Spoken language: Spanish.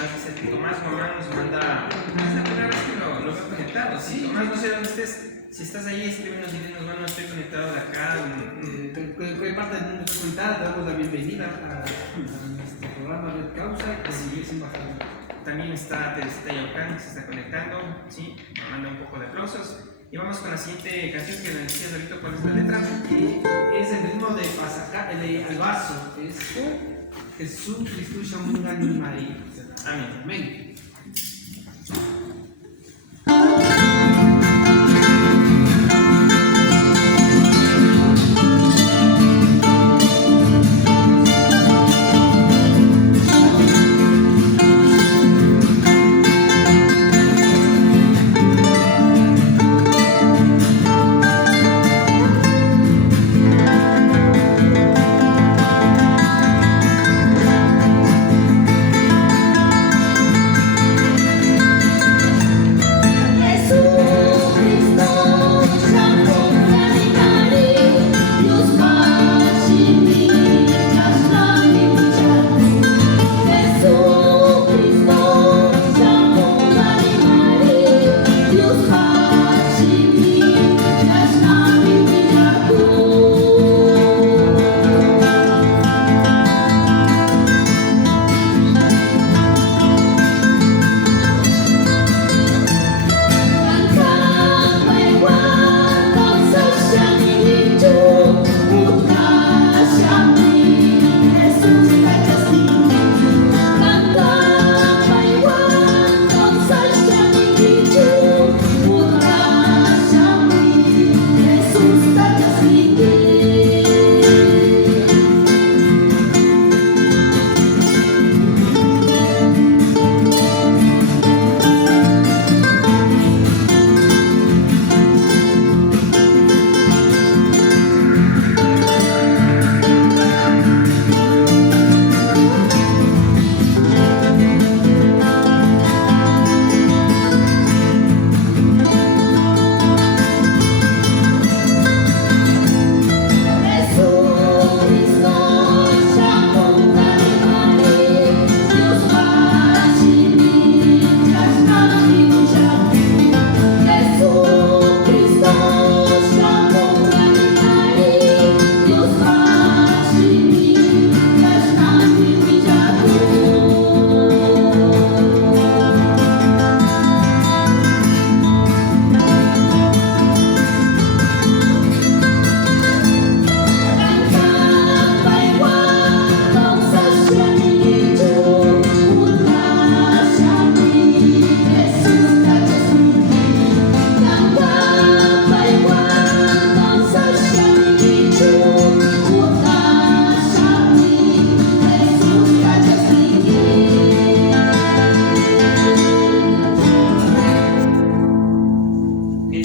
Tomás dice que Tomás Román nos manda. Es la primera vez que lo veo conectado. Sí, Tomás, no sé dónde estés. Si estás ahí, escríbenos y dinos, bueno, estoy conectado de acá. ¿Qué parte del mundo estás conectada? Te damos la bienvenida a nuestro programa Red Causa y que sigues embajador. También está Teresita Yaucán, que se está conectando. Sí, nos manda un poco de aplausos. Y vamos con la siguiente canción que nos decías ahorita, ¿cuál es la letra? Es el ritmo de Pasaca, el de Albazo. Es Jesús Cristo Shamungan María. Amén. Amén.